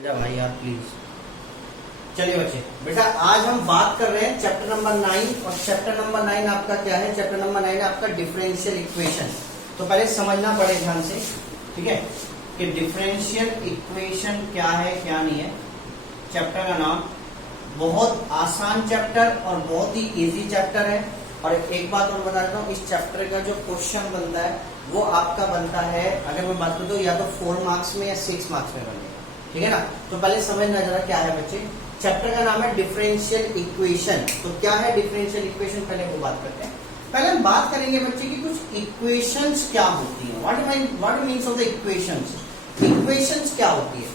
बेटा भाई यार प्लीज। चलिए बच्चे, बेटा आज हम बात कर रहे हैं चैप्टर नंबर 9 और चैप्टर नंबर 9 आपका क्या है? चैप्टर नंबर 9 आपका डिफरेंशियल इक्वेशन। तो पहले समझना पड़े ध्यान से, ठीक है, कि डिफरेंशियल इक्वेशन क्या है क्या नहीं है। चैप्टर का नाम बहुत आसान चैप्टर और बहुत ही इजी चैप्टर है। और एक बात और बता देता हूँ, इस चैप्टर का जो क्वेश्चन बनता है वो आपका बनता है, अगर मैं बात करूँ या तो 4 मार्क्स में या 6 मार्क्स में बनेगा, ठीक है ना। तो पहले समझना जरा क्या है बच्चे। चैप्टर का नाम है डिफरेंशियल इक्वेशन। तो क्या है डिफरेंशियल इक्वेशन, पहले वो बात करते हैं। पहले हम बात करेंगे बच्चे की कुछ इक्वेशंस क्या होती है, what means of the equations. Equations क्या होती है?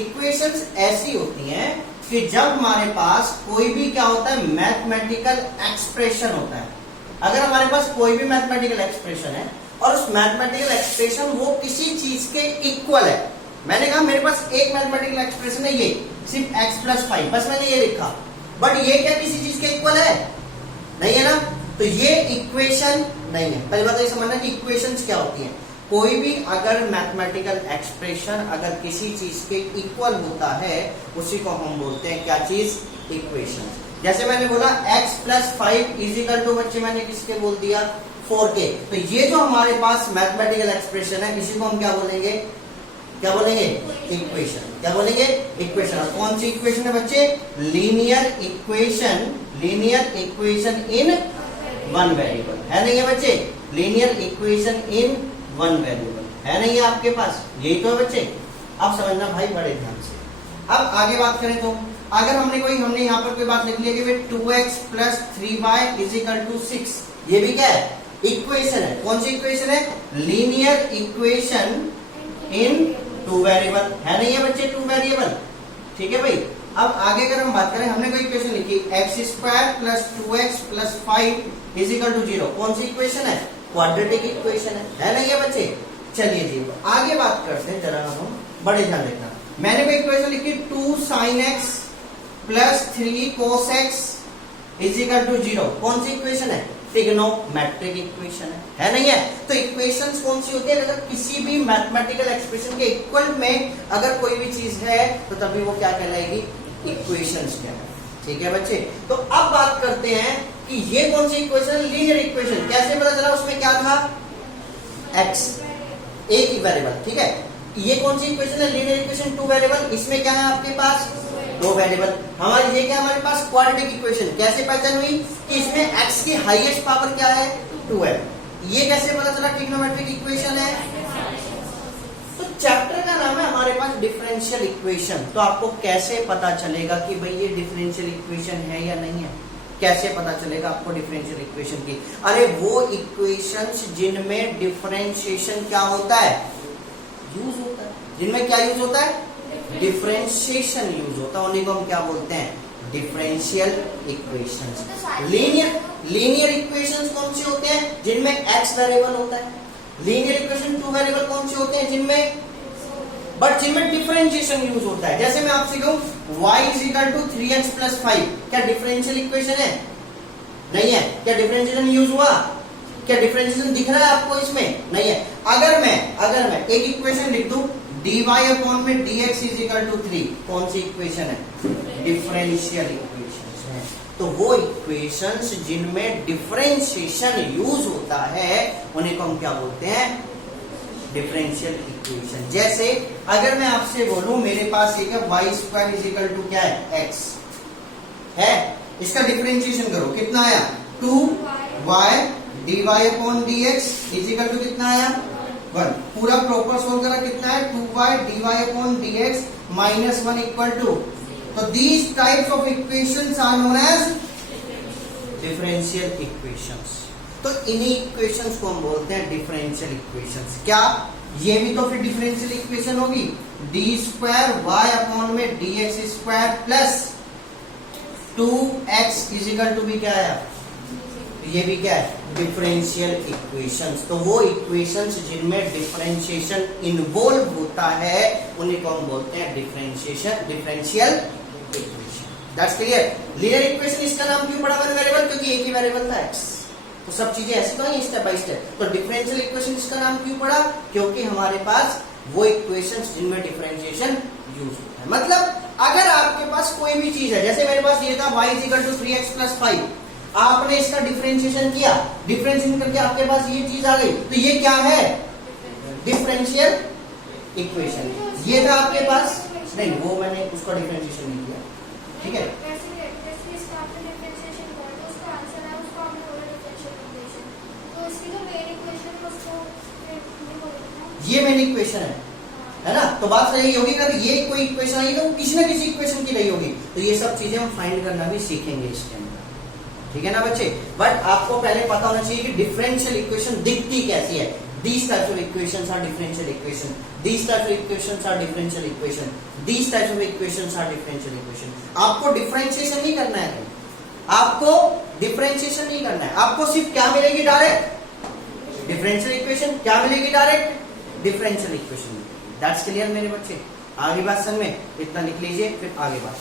इक्वेशंस ऐसी होती हैं कि जब हमारे पास कोई भी क्या होता है, मैथमेटिकल एक्सप्रेशन होता है। अगर हमारे पास कोई भी मैथमेटिकल एक्सप्रेशन है और उस मैथमेटिकल एक्सप्रेशन वो किसी चीज के इक्वल है। मैंने कहा मेरे पास एक मैथमेटिकल एक्सप्रेशन है, ये सिर्फ x + 5, बस मैंने ये लिखा, बट ये क्या किसी चीज के इक्वल है? नहीं है ना। तो ये इक्वेशन नहीं है। पहली बात ये समझना कि इक्वेशंस क्या होती हैं। कोई भी अगर मैथमेटिकल एक्सप्रेशन अगर किसी चीज के इक्वल होता है, उसी को हम बोलते हैं क्या चीज? इक्वेशन। जैसे मैंने बोला x + 5 = बच्चे मैंने किसके बोल दिया? 4k। तो ये जो हमारे पास मैथमेटिकल एक्सप्रेशन है, इसी को हम क्या बोलेंगे? क्या बोलेंगे? इक्वेशन। क्या बोलेंगे? इक्वेशन। और कौन सी इक्वेशन है बच्चे? Linear equation. Linear equation in one variable है, नहीं है बच्चे? Linear equation in one variable है, नहीं है आपके पास? यही तो है बच्चे। अब समझना भाई बड़े ध्यान से। अब आगे बात करें तो अगर हमने यहाँ पर कोई बात लिख लिया कि 2x + 3y = 6, ये भी क्या है? इक्वेशन है। कौन सी इक्वेशन है? लीनियर इक्वेशन इन 2 वेरिएबल है, नहीं है बच्चे? 2 वेरिएबल, ठीक है भाई। अब आगे अगर हम बात करें, हमने कोई इक्वेशन लिखी x² + 2x + 5 = 0। कौन सी इक्वेशन है? क्वाड्रेटिक इक्वेशन है, नहीं है बच्चे? चलिए जी आगे बात करते हैं, जरा हम बड़े ध्यान देखना। मैंने कोई इक्वेशन लिखी 2 sin x + 3 cos x = 0। कौन सी इक्वेशन है? ट्रिग्नोमेट्रिक इक्वेशन है, नहीं है? तो इक्वेशंस कौन सी होती है? अगर किसी भी मैथमेटिकल एक्सप्रेशन के इक्वल में अगर कोई भी चीज है तो तभी वो क्या कहलाएगी? इक्वेशंस कहलाएगी, ठीक है बच्चे। तो अब बात करते हैं कि ये कौन सी इक्वेशन? Linear equation. कैसे पता चला? उसमें क्या था? x, एक ही वेरिएबल, ठीक है। ये कौन सी इक्वेशन है? Linear equation 2 variable. इसमें क्या है आपके पास? 2 वेरिएबल। हमारे ये क्या हमारे पास? Quadratic equation. कैसे पहचान हुई कि इसमें x की हाईएस्ट पावर क्या है? 2 है। ये कैसे पता चला ट्रिग्नोमेट्रिक इक्वेशन है? तो चैप्टर का नाम है हमारे पास डिफरेंशियल इक्वेशन। तो आपको कैसे पता चलेगा कि भाई ये डिफरेंशियल इक्वेशन है या नहीं है? कैसे पता चलेगा आपको डिफरेंशियल इक्वेशन की? अरे वो इक्वेशंस जिनमें डिफरेंशिएशन क्या होता है? यूज होता है। जिनमें क्या यूज होता है? डिफरेंशिएशन यूज होता है, उन्हीं को हम क्या बोलते हैं? Differential equations. लीनियर इक्वेशंस कौन से होते हैं? जिनमें x वेरिएबल होता है। लीनियर इक्वेशन 2 वेरिएबल कौन से होते हैं? जिनमें डिफरेंशिएशन यूज होता है। जैसे मैं आपसे कहूं y = 3x + 5, क्या डिफरेंशियल इक्वेशन है? नहीं है। क्या डिफरेंशिएशन यूज हुआ? क्या डिफरेंशिएशन दिख रहा है आपको इसमें? नहीं है। अगर मैं एक इक्वेशन लिख दूं dy/dx = 3, कौन सी इक्वेशन है? डिफरेंशियल इक्वेशन है। तो वो इक्वेशंस जिनमें डिफरेंशिएशन यूज होता है उन्हीं को हम क्या बोलते हैं? Differential equation. जैसे अगर मैं आपसे बोलूं मेरे पास एक है y² = क्या है? x है। इसका डिफरेंशिएशन करो, कितना आया? 2y dy/dx = कितना आया? 1। पूरा प्रॉपर सोल्व करा, कितना है? 2y dy/dx - 1 = 2। तो these types of equations are known as differential equations। तो इन्हीं इक्वेशंस को हम बोलते हैं डिफरेंशियल इक्वेशंस। क्या ये भी तो फिर डिफरेंशियल इक्वेशन होगी? d²y/dx² + 2x = भी क्या है? ये भी क्या है? Differential equations. तो वो इक्वेशंस जिनमें डिफरेंशिएशन इन्वॉल्व होता है उन्हीं को हम बोलते हैं differential equation. That's clear. Linear equation इसका नाम क्यों पड़ा? वन वेरिएबल, क्योंकि एक ही वेरिएबल था x। तो सब चीजें ऐसी तो नहीं स्टेप बाय स्टेप। तो डिफरेंशियल इक्वेशन इसका नाम क्यों पड़ा? क्योंकि हमारे पास वो इक्वेशंस जिनमें डिफरेंशिएशन यूज होता है। मतलब अगर आपके पास कोई भी चीज है, जैसे मेरे पास ये था y = 3x + 5, आपने इसका डिफरेंशिएशन किया, डिफरेंशिएशन करके आपके पास ये चीज आ गई, तो ये क्या है? Differential equation. ये था आपके पास, नहीं वो मैंने उसका डिफरेंशिएशन नहीं किया, ठीक है। ये मेन इक्वेशन है ना? तो बात सही होगी ना, ये कोई इक्वेशन आई तो किसी ना किसी इक्वेशन की रही होगी, तो ये सब चीजें हम फाइंड करना भी सीखेंगे इसके अंदर, ठीक है ना बच्चे। बट आपको पहले पता होना चाहिए कि डिफरेंशियल इक्वेशन दिखती कैसी है। These types of equations are differential equation. These types of equations are differential equation. These types of equations are differential equation. आपको डिफरेंशिएशन नहीं करना है, आपको डिफरेंशिएशन नहीं करना है, आपको सिर्फ क्या मिलेगी? Direct differential equation. क्या मिलेगी? Direct differential equation. That's clear मेरे बच्चे? आगे बात समझ में, इतना लिख लीजिए, फिर आगे बात।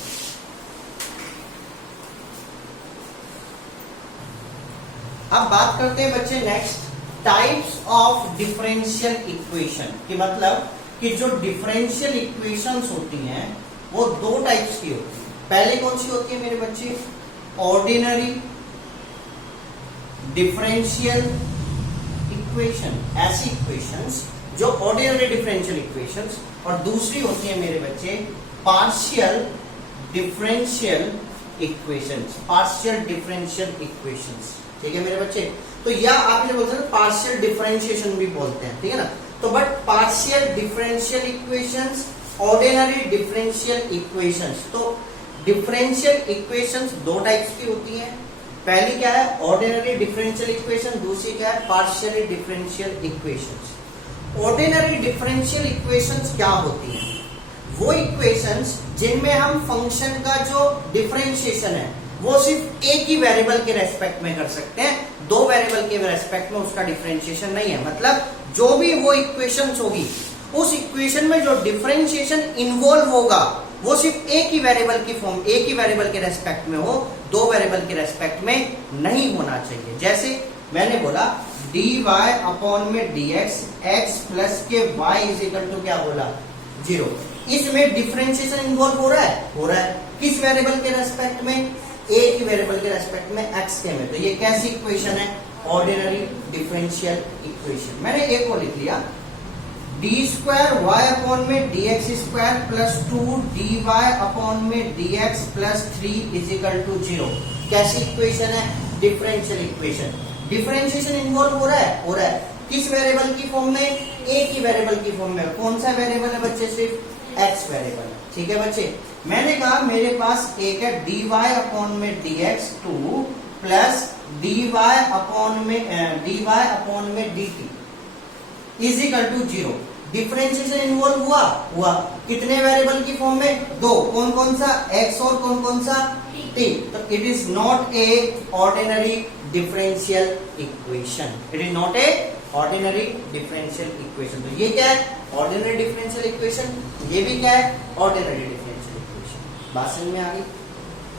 अब बात करते हैं बच्चे next types of differential equation की। मतलब कि जो डिफरेंशियल इक्वेशंस होती हैं वो दो टाइप्स की होती है। पहले कौन सी होती है मेरे बच्चे? ऑर्डिनरी डिफरेंशियल इक्वेशन, ऐसी इक्वेशंस जो ऑर्डिनरी डिफरेंशियल इक्वेशंस, और दूसरी होती है मेरे बच्चे partial differential equations, partial differential equations, ठीक है मेरे बच्चे। तो या आप ये बोलते हैं पार्शियल डिफरेंशिएशन भी बोलते हैं, ठीक है ना। तो but partial differential equations, ordinary differential equations, तो डिफरेंशियल इक्वेशंस दो टाइप्स की होती हैं। पहली क्या है? Ordinary differential equation. दूसरी क्या है? Partially differential equations. Ordinary differential equations क्या होती हैं? वो इक्वेशंस जिनमें हम फंक्शन का जो डिफरेंशिएशन है वो सिर्फ एक ही वेरिएबल के रेस्पेक्ट में कर सकते हैं, दो वेरिएबल के रेस्पेक्ट में उसका डिफरेंशिएशन नहीं है। मतलब जो भी वो इक्वेशंस होगी, उस इक्वेशन में जो डिफरेंशिएशन इन्वॉल्व होगा वो सिर्फ एक ही वेरिएबल की फॉर्म, एक ही वेरिएबल के रेस्पेक्ट में हो, दो वेरिएबल के रेस्पेक्ट में नहीं होना चाहिए। जैसे मैंने बोला dy/dx x प्लस के y = क्या बोला? 0। इसमें डिफरेंशिएशन इन्वॉल्व हो रहा है? हो रहा है। किस वेरिएबल के रेस्पेक्ट में? एक ही वेरिएबल के रेस्पेक्ट में, x के में। तो ये कैसी इक्वेशन है? Ordinary differential equation. मैंने एक को लिख लिया d2y/dx² प्लस 2dy/dx प्लस 3 = 0। कैसी इक्वेशन है? Differential equation. डिफरेंशिएशन इन्वॉल्व हो रहा है? हो रहा है। किस वेरिएबल की फॉर्म में? एक ही वेरिएबल की फॉर्म में। कौन सा वेरिएबल है बच्चे? सिर्फ x वेरिएबल, ठीक है बच्चे। मैंने कहा मेरे पास एक है dy/dx 2 plus dy/dt = 0। Differentiation involve हुआ? हुआ। कितने वेरिएबल की फॉर्म में? दो। कौन कौन सा? x और कौन कौन सा? t। तो it is not a ordinary differential equation. It is not a ordinary differential equation. तो ये क्या है? Ordinary differential equation. ये भी क्या है? Ordinary differential equation. बात समझ में आ गई?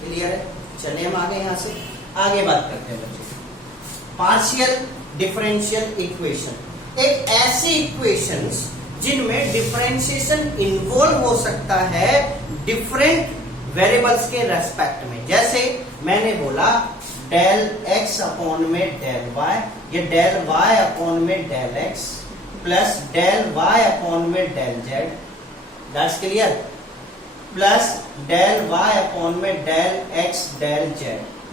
क्लियर है? चलिए हम आगे यहां से आगे बात करते हैं बच्चे। पार्शियल डिफरेंशियल इक्वेशन एक ऐसी इक्वेशंस जिनमें डिफरेंशिएशन इन्वॉल्व हो सकता है डिफरेंट वेरिएबल्स के रेस्पेक्ट में। जैसे मैंने बोला del x अपॉन में del y, ये del y अपॉन में del x plus del y upon में del z, that's clear, plus del y upon में del x del z,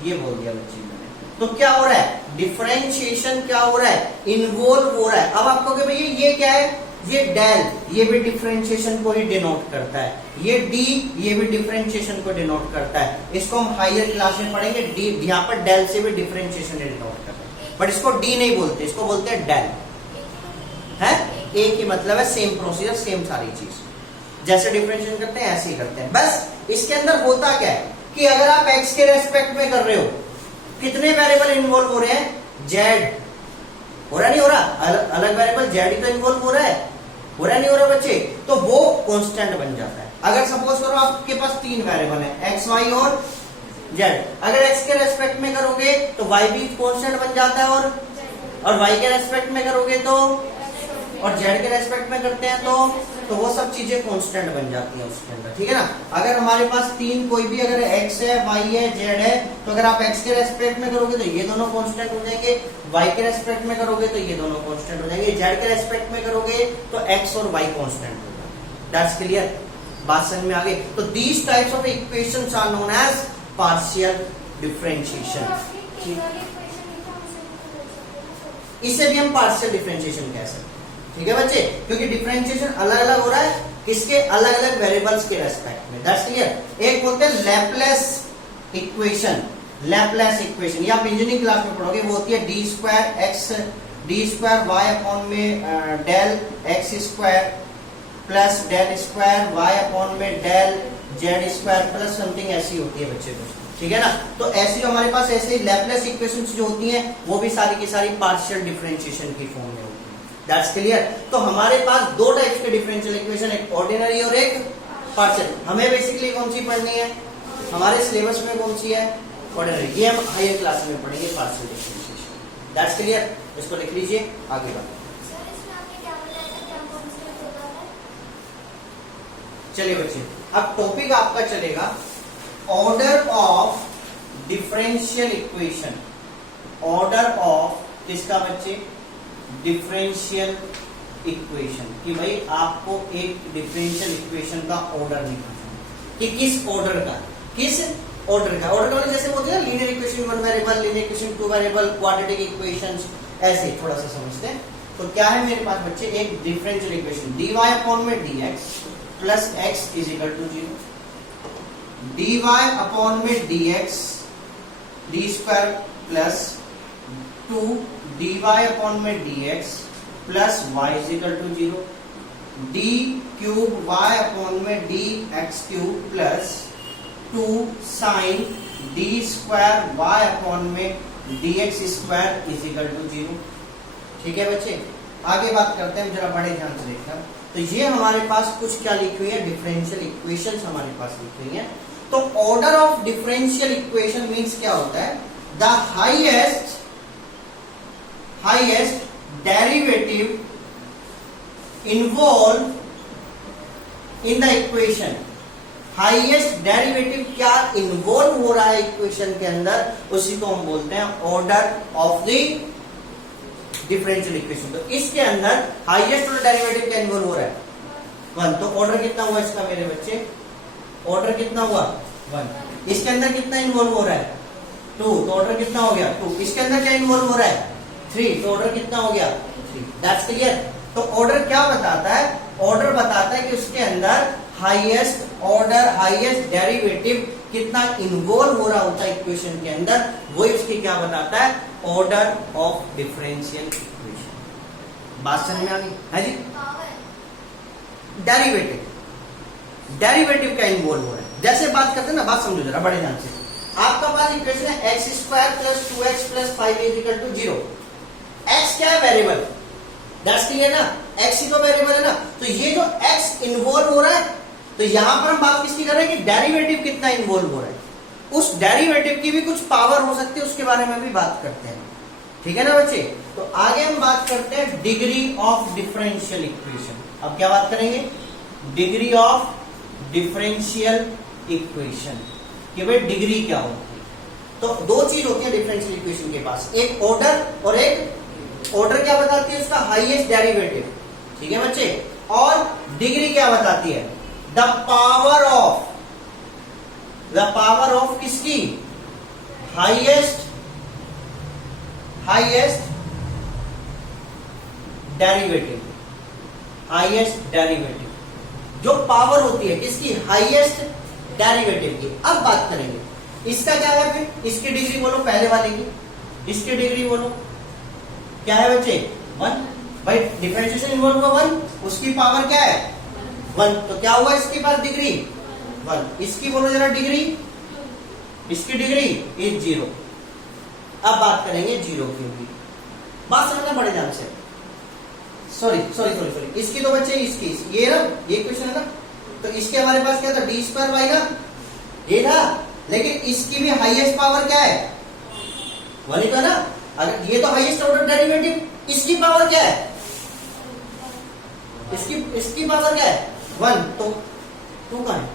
ये बोल दिया बच्चे मैंने। तो क्या हो रहा है? डिफरेंशिएशन क्या हो रहा है? इन्वॉल्व हो रहा है। अब आपको क्या भैया ये क्या है? ये डेल, ये भी डिफरेंशिएशन को ही डिनोट करता है। ये डी, ये भी डिफरेंशिएशन को डिनोट करता है। इसको हम हायर क्लास में पढ़ेंगे। डी, यहाँ पर डेल से भी डिफरेंशिएशन डिनोट करता है, बट इसको डी नहीं बोलते, इसको बोलते हैं डेल। है एक ही मतलब है, सेम प्रोसीजर, सेम सारी चीज। जैसे डिफरेंशिएशन करते हैं ऐसे ही करते हैं। बस इसके अंदर होता क्या है कि अगर आप एक्स के रेस्पेक्ट में कर रहे हो, कितने वेरिएबल इन्वॉल्व हो रहे हैं? जेड। हो रहा नहीं हो रहा? अलग वेरिएबल जेड ही तो इन्वॉल्व हो रहा है। हो रहा नहीं हो रहा बच्चे? तो वो कांस्टेंट बन जाता है। अगर सपोज करो आपके पास तीन वेरिएबल है, एक्स, वाई और जेड। अगर एक्स के रेस्पेक्ट में करोगे तो वाई भी कांस्टेंट बन जाता है, और वाई के रेस्पेक्ट में करोगे तो और जेड के रेस्पेक्ट में करते हैं तो वो सब चीजें कांस्टेंट बन जाती हैं उसके अंदर, ठीक है ना। अगर हमारे पास तीन कोई भी अगर एक्स है, वाई है, जेड है, तो अगर आप एक्स के रेस्पेक्ट में करोगे तो ये दोनों कांस्टेंट हो जाएंगे, वाई के रेस्पेक्ट में करोगे तो ये दोनों कांस्टेंट हो जाएंगे, जेड के रेस्पेक्ट में करोगे तो एक्स और वाई कांस्टेंट हो जाएंगे। दैट्स क्लियर, बात समझ में आ गई। तो these types of equations are known as partial differentiation. इसे भी हम पार्शियल डिफरेंशिएशन कह सकते हैं, ठीक है बच्चे, क्योंकि डिफरेंशिएशन अलग अलग हो रहा है किसके, अलग अलग वेरिएबल्स के रेस्पेक्ट में। That's clear. एक बोलते हैं लैपलेस इक्वेशन, लैपलेस इक्वेशन ये आप इंजीनियरिंग क्लास में पढ़ोगे, वो होती है डी स्क्वायर वाई अपॉन में del X square plus del square Y upon में del Z square plus something, ऐसी होती है बच्चे को, ठीक है ना। तो ऐसी जो हमारे पास ऐसे लैपलेस इक्वेशंस जो होती हैं वो भी सारी की सारी पार्शियल डिफरेंशिएशन की फॉर्म में होती है। That's clear. तो हमारे पास दो टाइप्स के डिफरेंशियल इक्वेशन, एक ऑर्डिनरी और एक पार्शियल। हमें बेसिकली कौन सी पढ़नी है, हमारे सिलेबस में कौन सी है, ऑर्डिनरी। ये हम हायर क्लास में पढ़ेंगे पार्शियल डिफरेंशिएशन। दैट्स क्लियर, इसको लिख लीजिए, आगे बढ़ते। चलिए बच्चे, अब टॉपिक आपका चलेगा order of differential equation. Order of किसका बच्चे, डिफरेंशियल इक्वेशन, कि भाई आपको एक डिफरेंशियल इक्वेशन का ऑर्डर निकालना है कि किस ऑर्डर का, किस ऑर्डर का। ऑर्डर का जैसे बोलते हैं linear equation one variable, linear equation two variable, quadratic equations, ऐसे थोड़ा सा समझते हैं। तो क्या है मेरे पास बच्चे, एक डिफरेंशियल इक्वेशन dy अपॉन में dx plus x is equal to 0, dy upon में dx D square plus 2 dy upon में dx plus y is equal to 0, d cube y upon में dx cube plus 2 sine d square y upon में dx square is equal to 0। ठीक है बच्चे, आगे बात करते हैं, जरा बड़े ध्यान से देखना। तो ये हमारे पास कुछ क्या लिखी हुई है, डिफरेंशियल इक्वेशंस हमारे पास लिखी हुई है। तो order of differential equation means क्या होता है, the highest derivative involve in the equation. Highest derivative क्या इन्वॉल्व हो रहा है इक्वेशन के अंदर, उसी को हम बोलते हैं order of the differential equation. तो इसके अंदर हाईएस्ट ऑर्डर डेरिवेटिव क्या इन्वॉल्व हो रहा है, 1। तो ऑर्डर कितना हुआ इसका मेरे बच्चे, ऑर्डर कितना हुआ 1। इसके अंदर कितना इन्वॉल्व हो रहा है 2, तो ऑर्डर कितना हो गया 2। इसके अंदर क्या इन्वॉल्व हो रहा है 3, तो ऑर्डर कितना हो गया 3। That's clear. तो ऑर्डर क्या बताता है, ऑर्डर बताता है कि उसके अंदर हाईएस्ट ऑर्डर, हाईएस्ट डेरिवेटिव कितना इन्वॉल्व हो रहा होता है इक्वेशन के अंदर, वो इसकी क्या बताता है, ऑर्डर ऑफ डिफरेंशियल इक्वेशन। बात समझ में आ गई है जी। डेरिवेटिव क्या इन्वॉल्व हो रहा है, जैसे बात करते हैं ना, बात समझो जरा बड़े ध्यान से। आपका पास इक्वेशन है X square plus 2x plus 5 is equal to 0। X क्या है, वेरिएबल। दैट्स क्लियर ना, एक्स ही तो वेरिएबल है ना। तो ये जो एक्स इन्वॉल्व हो रहा है, तो यहां पर हम बात किसकी कर रहे हैं कि डेरिवेटिव कितना इन्वॉल्व हो रहा है। उस डेरिवेटिव की भी कुछ पावर हो सकती है, उसके बारे में भी बात करते हैं। ठीक है ना बच्चे। तो आगे हम बात करते हैं डिग्री ऑफ डिफरेंशियल इक्वेशन। अब क्या बात करेंगे, डिग्री ऑफ डिफरेंशियल इक्वेशन, कि भाई डिग्री क्या होती है। तो दो चीज होती है डिफरेंशियल इक्वेशन के पास, एक ऑर्डर और एक, ऑर्डर क्या बताती है उसका, हाईएस्ट डेरिवेटिव। ठीक है बच्चे। और डिग्री क्या बताती है, द पावर ऑफ किसकी, हाईएस्ट डेरिवेटिव। हाईएस्ट डेरिवेटिव जो पावर होती है किसकी, हाईएस्ट डेरिवेटिव की। अब बात करेंगे इसका क्या है, फिर इसकी डिग्री बोलो, पहले वाले की इसकी डिग्री बोलो क्या है बच्चे, 1। भाई डिफरेंशिएशन इन्वॉल्व हुआ 1, उसकी पावर क्या है 1, तो क्या हुआ इसके पास डिग्री 1। इसकी बोलो जरा डिग्री, इसकी डिग्री इज 0। अब बात करेंगे 0 की होगी, बात समझना बड़े ध्यान से। सॉरी, इसकी तो बच्चे इसकी ये ना, ये क्वेश्चन है ना, तो इसके हमारे पास क्या था, डी स्क्वायर वाई ना, ये था। लेकिन इसकी भी हाईएस्ट पावर क्या है, 1 ही तो है ना। अगर ये तो हाईएस्ट ऑर्डर डेरिवेटिव, इसकी पावर क्या है इसकी पावर क्या है 1, तो 2 कहाँ है?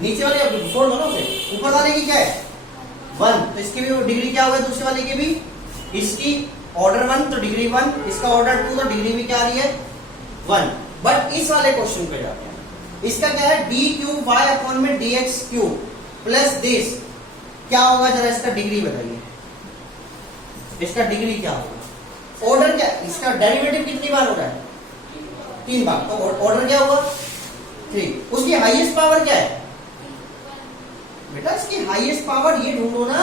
नीचे वाले छोड़ दो ना उसे, ऊपर वाले की क्या है 1, तो इसकी भी डिग्री क्या होगा दूसरे वाले की भी, इसकी ऑर्डर 1 तो डिग्री 1, इसका ऑर्डर 2 तो डिग्री भी क्या आ रही है 1। बट इस वाले क्वेश्चन पे जाते हैं, इसका क्या है डी क्यूब वाई अपॉन में D X cube plus this, क्या होगा जरा इसका डिग्री बताइए, इसका डिग्री क्या होगा, ऑर्डर क्या, इसका डेरिवेटिव कितनी बार हो रहा है 3 बार, तो ऑर्डर क्या होगा 3। उसकी हाईएस्ट पावर क्या है बेटा, इसकी हाईएस्ट पावर ये ढूंढो ना,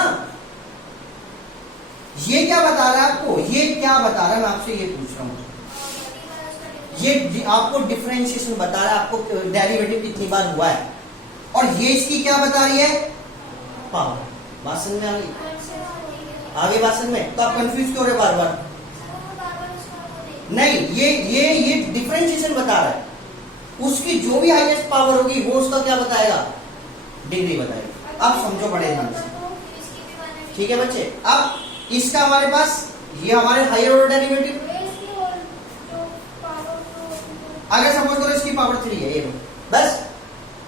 ये क्या बता रहा है आपको, ये क्या बता रहा है, मैं आपसे ये पूछ रहा हूं, ये आपको डिफरेंशिएशन बता रहा है, आपको डेरिवेटिव कितनी बार हुआ है, और ये इसकी क्या बता रही है पावर। बात समझ में आ गई, आगे बात समझ में, तो आप कंफ्यूज क्यों हो रहे बार बार, नहीं ये डिफरेंशिएशन बता रहा है, उसकी जो भी हाईएस्ट पावर होगी वो उसका क्या बताएगा डिग्री बताएगा। अब समझो बड़े ध्यान से, ठीक है बच्चे। अब इसका हमारे पास ये हमारे हायर ऑर्डर डेरिवेटिव, अगर सपोज करो इसकी पावर 3 है, ये बस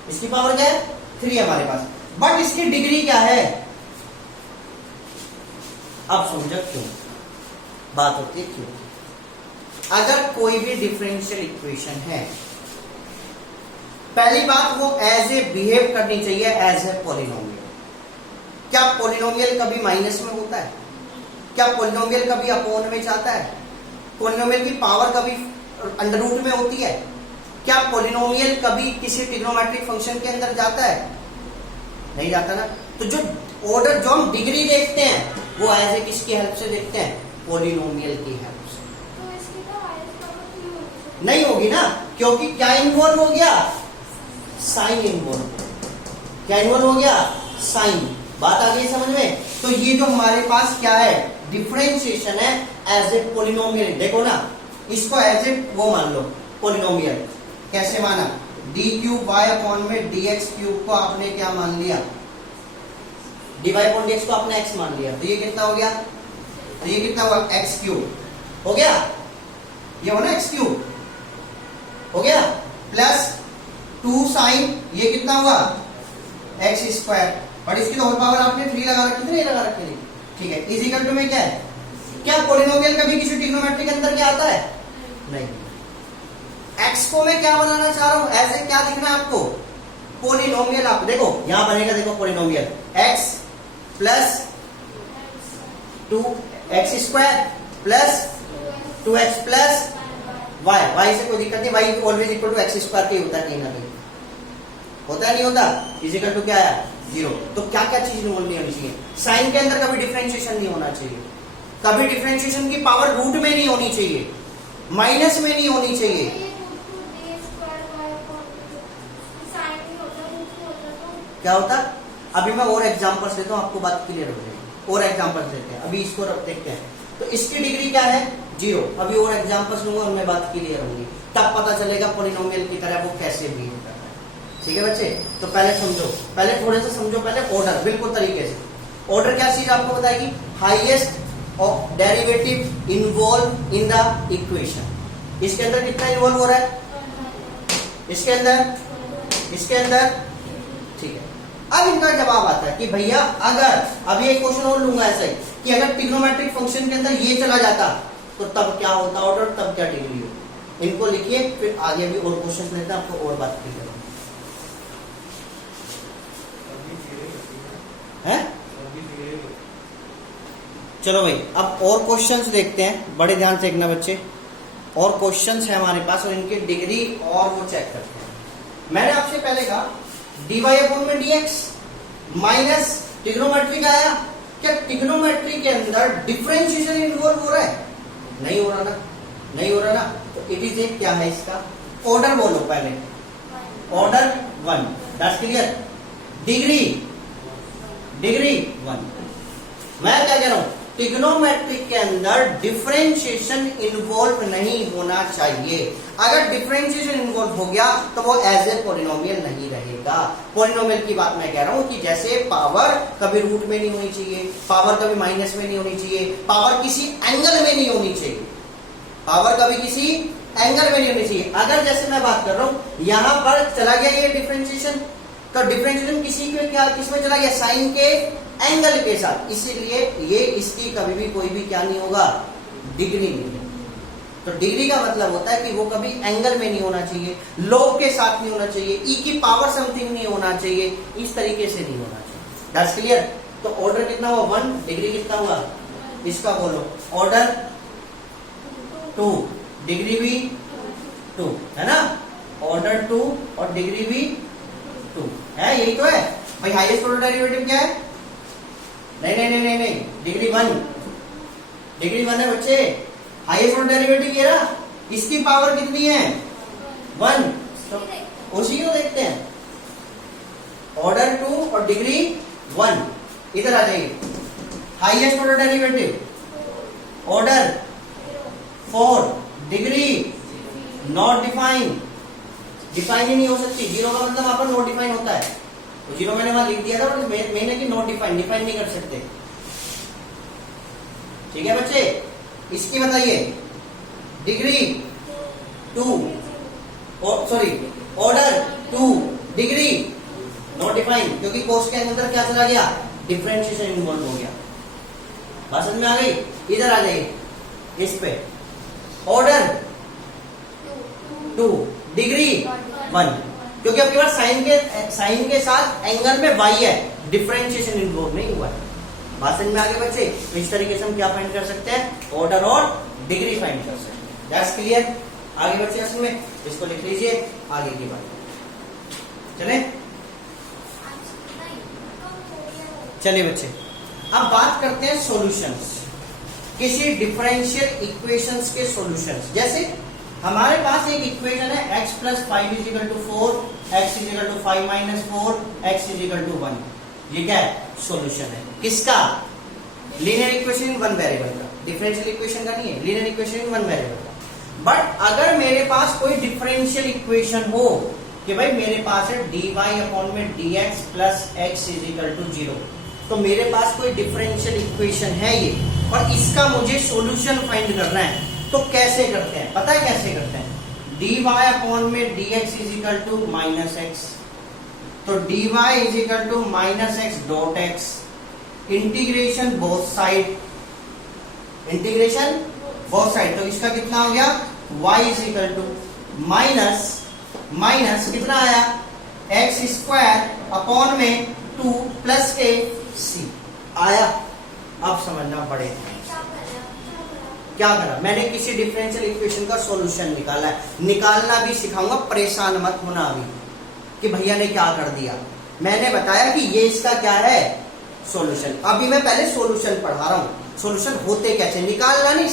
इसकी पावर क्या है 3 है हमारे पास, बट इसकी डिग्री क्या है, अब समझो क्यों बात होती है क्यों। अगर कोई भी डिफरेंशियल इक्वेशन है, पहली बात वो एज ए बिहेव करनी चाहिए एज ए पॉलिनोमियल। क्या पॉलिनोमियल कभी माइनस में होता है, क्या पॉलिनोमियल कभी अपोन में जाता है, पॉलिनोमियल की पावर कभी अंडर रूट में होती है, क्या पॉलिनोमियल कभी किसी ट्रिग्नोमेट्रिक फंक्शन के अंदर जाता है, नहीं जाता ना। तो जो ऑर्डर जो हम डिग्री देखते हैं वो एज ए किसकी हेल्प से देखते हैं, पॉलिनोमियल की हेल्प से। तो इसकी तो हाईएस्ट पावर 3 होगी, नहीं होगी ना, क्योंकि क्या इन्वॉल्व हो गया, साइन इन्वॉल्व, क्या इन्वॉल्व हो गया साइन। बात आ गई समझ में। तो ये जो हमारे पास क्या है डिफरेंशिएशन है एज ए पॉलिनोमियल, देखो ना इसको एज ए वो मान लो पॉलिनोमियल, कैसे माना डी क्यूब वाई अपॉन में डी एक्स क्यूब को आपने क्या मान लिया, D Y upon D X को आपने एक्स मान लिया, तो ये कितना हो गया, तो ये कितना हुआ एक्स क्यूब हो गया, ये हो ना एक्स क्यूब हो गया, प्लस 2 साइन ये कितना हुआ एक्स स्क्वायर, बट इसकी तो होल पावर आपने 3 लगा रखी थी, नहीं लगा रखी थी, ठीक है। इज इक्वल टू में क्या है, क्या पॉलिनोमियल कभी किसी ट्रिग्नोमेट्री के अंदर क्या आता है, नहीं। एक्स को मैं क्या बनाना चाह रहा हूं, ऐसे क्या दिखना है आपको पॉलिनोमियल, आप देखो यहां बनेगा, देखो polynomial X plus 2 X square plus 2x plus Y, Y से कोई दिक्कत नहीं, Y always equal to X square के होता है, कहीं ना कहीं होता है नहीं होता, इज इक्वल टू क्या आया 0। तो क्या क्या चीज नहीं होनी चाहिए, साइन के अंदर कभी डिफरेंशिएशन नहीं होना चाहिए, कभी डिफरेंशिएशन की पावर रूट में नहीं होनी चाहिए, माइनस में नहीं होनी चाहिए। क्या होता, अभी मैं और एग्जांपल्स देता हूं, आपको बात क्लियर हो जाएगी, और एग्जांपल्स देते हैं, अभी इसको देखते हैं। तो इसकी डिग्री क्या है 0, अभी और एग्जांपल्स लूंगा उनमें बात क्लियर होगी, तब पता चलेगा पॉलिनोमियल की तरह वो कैसे बिहेव करता है, ठीक है बच्चे। तो पहले समझो, पहले थोड़े से समझो, पहले ऑर्डर बिल्कुल तरीके से, ऑर्डर क्या चीज आपको बताएगी, highest of derivative involve in the equation. इसके अंदर कितना इन्वॉल्व हो रहा है, इसके अंदर, इसके अंदर, ठीक है। अब इनका जवाब आता है कि भैया अगर, अभी एक क्वेश्चन और लूंगा ऐसा ही, कि अगर ट्रिग्नोमेट्रिक फंक्शन के अंदर ये चला जाता तो तब क्या होता ऑर्डर, तब क्या डिग्री हो, इनको लिखिए, फिर आगे भी और क्वेश्चन लेते हैं, आपको और बात क्लियर है। चलो भाई अब और क्वेश्चंस देखते हैं, बड़े ध्यान से देखना बच्चे, और क्वेश्चंस है हमारे पास और इनकी डिग्री और वो चेक करते हैं। मैंने आपसे पहले कहा dy अपॉन में dx माइनस ट्रिग्नोमेट्री का आया, क्या ट्रिग्नोमेट्री के अंदर डिफरेंशिएशन इन्वॉल्व हो रहा है, नहीं हो रहा ना, नहीं हो रहा ना, तो इट इज ए क्या है इसका ऑर्डर, बोलो पहले order 1, that's clear, degree, degree 1। मैं क्या कह रहा हूं, ट्रिग्नोमेट्रिक के अंदर डिफरेंशिएशन इन्वॉल्व नहीं होना चाहिए, अगर डिफरेंशिएशन इन्वॉल्व हो गया तो वो एज ए पॉलिनोमियल नहीं रहेगा। पॉलिनोमियल की बात मैं कह रहा हूं कि जैसे पावर कभी रूट में नहीं होनी चाहिए, पावर कभी माइनस में नहीं होनी चाहिए, पावर किसी एंगल में नहीं होनी चाहिए, पावर कभी किसी एंगल में नहीं होनी चाहिए। अगर जैसे मैं बात कर रहा हूं यहां पर चला गया ये डिफरेंशिएशन, तो डिफरेंशिएशन किसमें चला गया, साइन के एंगल के साथ, इसीलिए ये इसकी कभी भी कोई भी क्या नहीं होगा, डिग्री नहीं है। तो डिग्री का मतलब होता है कि वो कभी एंगल में नहीं होना चाहिए, लॉग के साथ नहीं होना चाहिए, ई की पावर समथिंग नहीं होना चाहिए, इस तरीके से नहीं होना चाहिए। That's clear. तो ऑर्डर कितना हुआ 1, डिग्री कितना हुआ, इसका बोलो ऑर्डर 2, डिग्री भी 2 है ना, ऑर्डर 2 और डिग्री भी 2 है, यही तो है भाई। हाईएस्ट ऑर्डर डेरिवेटिव क्या है, नहीं, डिग्री 1 है बच्चे, हाईएस्ट ऑर्डर डेरिवेटिव ये रहा, इसकी पावर कितनी है 1, तो उसी को देखते हैं। ऑर्डर 2 और डिग्री 1, इधर आ जाइए। Highest order derivative order 4, degree not define, define ही नहीं हो सकती, जीरो का मतलब वहां पर नॉट डिफाइन होता है, तो जीरो मैंने वहां लिख दिया था, बट मैंने कि नॉट डिफाइन, डिफाइन नहीं कर सकते। ठीक है बच्चे, इसकी बताइए degree 2, sorry order 2, degree not define, क्योंकि कोस के अंदर क्या चला गया, डिफरेंशिएशन इन्वॉल्व हो गया। बात समझ में आ गई। इधर आ जाइए इस पे, ऑर्डर 2, डिग्री 1, क्योंकि आपके पास साइन के साथ एंगल में y है, डिफरेंशिएशन इन्वॉल्व नहीं हुआ है। बात समझ में आ गई बच्चे। तो इस तरीके से हम क्या फाइंड कर सकते हैं, ऑर्डर और डिग्री फाइंड कर सकते हैं। That's clear. आगे बच्चे असल में इसको लिख लीजिए, आगे की बात चले। चलिए बच्चे, अब बात करते हैं सॉल्यूशंस, किसी डिफरेंशियल इक्वेशंस के सॉल्यूशंस। जैसे हमारे पास एक इक्वेशन है x + 5 = 4, x = 5 - 4, x = 1। ये क्या है, सॉल्यूशन है किसका, linear equation in one variable का, डिफरेंशियल इक्वेशन का नहीं है, linear equation in one variable का। बट अगर मेरे पास कोई डिफरेंशियल इक्वेशन हो कि भाई मेरे पास है dy/dx + x = 0, तो मेरे पास कोई डिफरेंशियल इक्वेशन है ये, और इसका मुझे सॉल्यूशन फाइंड करना है। तो कैसे करते हैं, पता है कैसे करते हैं, dy/dx = -x, तो dy = -x.x, integration both side, तो इसका कितना हो गया, y = माइनस कितना आया, x² 2 + के c आया। अब समझना पड़ेगा क्या करा, मैंने किसी डिफरेंशियल इक्वेशन का सॉल्यूशन निकाला है, निकालना भी सिखाऊंगा, परेशान मत होना अभी कि भैया ने क्या कर दिया। मैंने बताया कि ये इसका क्या है, सॉल्यूशन। अभी मैं पहले सॉल्यूशन पढ़ा रहा हूं, सॉल्यूशन होते कैसे, निकालना नहीं